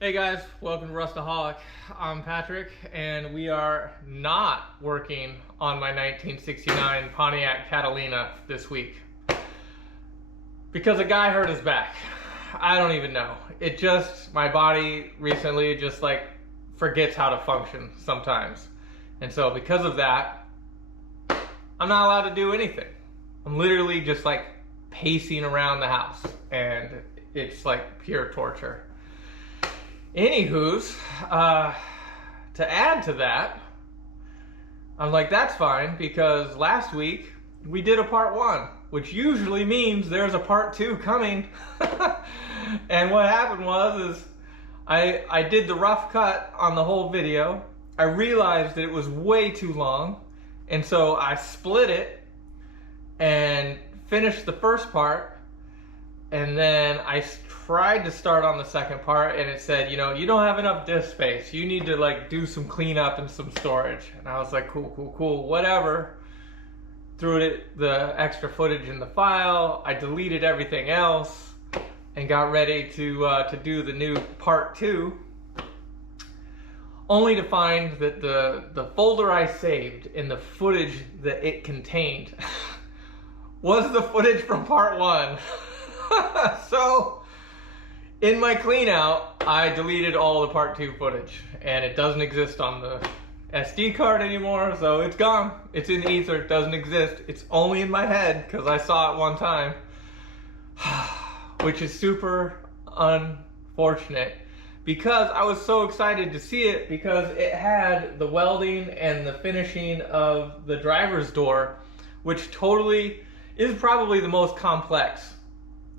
Hey guys, welcome to Rustaholic. I'm Patrick, and we are not working on my 1969 Pontiac Catalina this week because a guy hurt his back. I don't even know. My body recently just like forgets how to function sometimes. And so because of that, I'm not allowed to do anything. I'm literally just like pacing around the house, and it's like pure torture. Anywho's, to add to that, I'm like, that's fine, because last week we did a part 1, which usually means there's a part 2 coming. And what happened was I did the rough cut on the whole video. I realized that it was way too long, and so I split it and finished the first part, and then I tried to start on the second part, and it said, you don't have enough disk space. You need to like do some cleanup and some storage. And I was like, cool, whatever. Threw the extra footage in the file. I deleted everything else and got ready to do the new part 2. Only to find that the folder I saved and the footage that it contained was the footage from part 1. So in my clean out, I deleted all the part 2 footage, and it doesn't exist on the SD card anymore, so it's gone. It's in ether, it doesn't exist. It's only in my head because I saw it one time, which is super unfortunate because I was so excited to see it, because it had the welding and the finishing of the driver's door, which totally is probably the most complex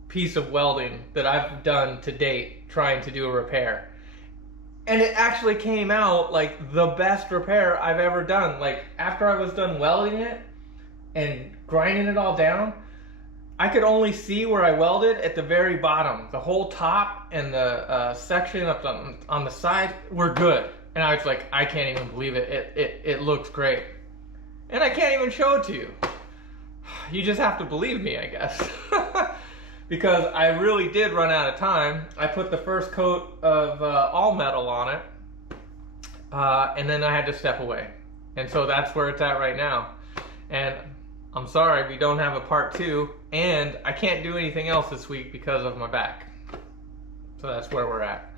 piece of welding that I've done to date trying to do a repair. And it actually came out like the best repair I've ever done. Like after I was done welding it and grinding it all down, I could only see where I welded at the very bottom. The whole top and the section up on the side were good. And I was like, I can't even believe it. It looks great. And I can't even show it to you. You just have to believe me, I guess. Because I really did run out of time. I put the first coat of all metal on it, and then I had to step away. And so that's where it's at right now. And I'm sorry we don't have a part 2, and I can't do anything else this week because of my back. So that's where we're at.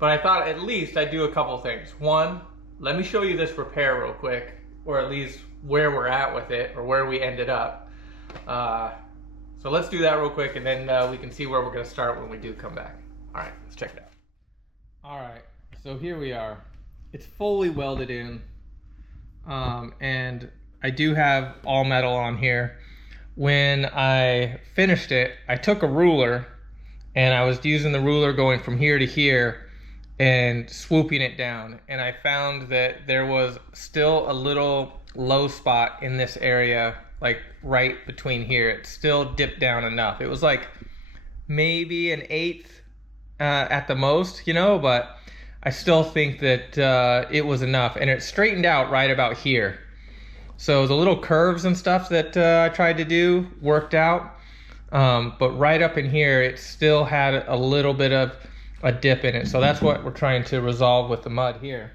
But I thought at least I'd do a couple things. One, let me show you this repair real quick, or at least where we're at with it, or where we ended up. So let's do that real quick, and then we can see where we're going to start when we do come back. All right, let's check it out. All right, so here we are. It's fully welded in, and I do have all metal on here. When I finished it, I took a ruler, and I was using the ruler going from here to here and swooping it down, and I found that there was still a little low spot in this area, like right between here. It still dipped down enough. It was like maybe an 1/8 at the most, but I still think that it was enough, and it straightened out right about here. So the little curves and stuff that I tried to do worked out, but right up in here it still had a little bit of a dip in it. So that's what we're trying to resolve with the mud here.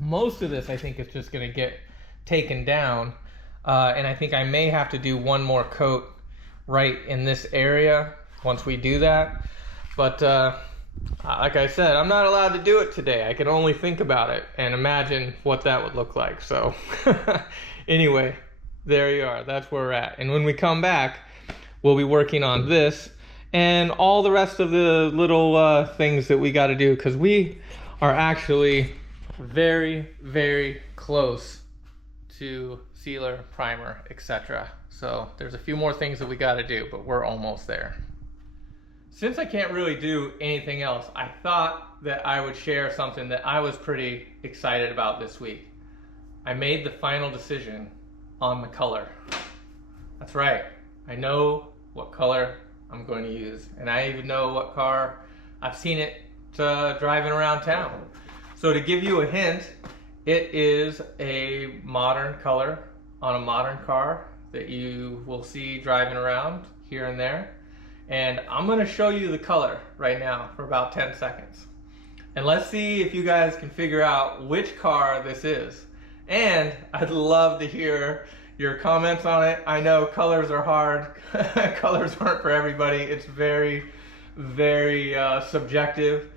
Most of this I think is just going to get taken down. And I think I may have to do one more coat right in this area once we do that. But like I said, I'm not allowed to do it today. I can only think about it and imagine what that would look like. So anyway, there you are. That's where we're at. And when we come back, we'll be working on this and all the rest of the little things that we got to do, because we are actually very, very close to sealer, primer, etc. So there's a few more things that we got to do, but we're almost there. Since I can't really do anything else, I thought that I would share something that I was pretty excited about this week. I made the final decision on the color. That's right. I know what color I'm going to use, and I even know what car. I've seen it driving around town. So to give you a hint, it is a modern color on a modern car that you will see driving around here and there. And I'm going to show you the color right now for about 10 seconds. and let's see if you guys can figure out which car this is. And I'd love to hear your comments on it. I know colors are hard. Colors aren't for everybody. It's very, very subjective.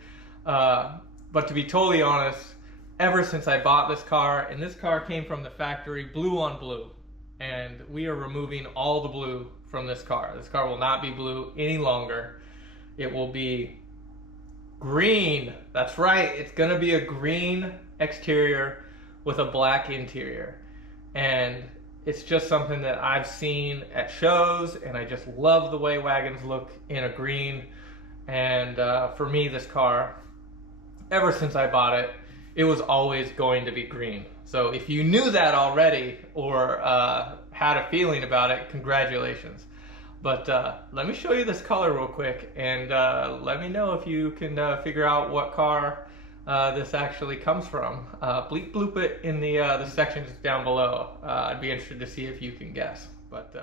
But to be totally honest, ever since I bought this car, and this car came from the factory blue on blue, and we are removing all the blue from this car. This car will not be blue any longer. It will be green. That's right, it's gonna be a green exterior with a black interior. And it's just something that I've seen at shows, and I just love the way wagons look in a green. And for me, this car, ever since I bought it, it was always going to be green. So if you knew that already, or had a feeling about it, congratulations. But let me show you this color real quick, and let me know if you can figure out what car this actually comes from. Bleep bloop it in the sections down below. I'd be interested to see if you can guess. But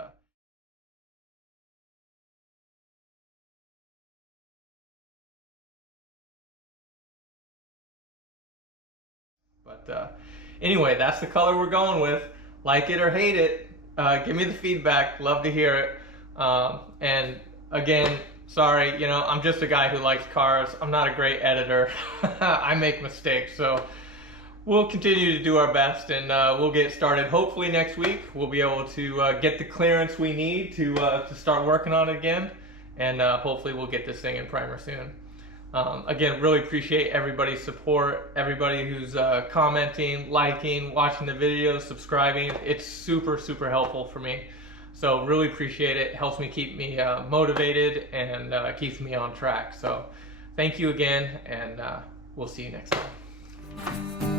anyway, that's the color we're going with. Like it or hate it, give me the feedback. Love to hear it. And again, sorry, you know, I'm just a guy who likes cars. I'm not a great editor. I make mistakes, so we'll continue to do our best, and we'll get started. Hopefully next week we'll be able to get the clearance we need to start working on it again, and hopefully we'll get this thing in primer soon. Again, really appreciate everybody's support, everybody who's commenting, liking, watching the videos, subscribing. It's super, super helpful for me. So really appreciate it. Helps me keep me motivated, and keeps me on track. So thank you again, and we'll see you next time.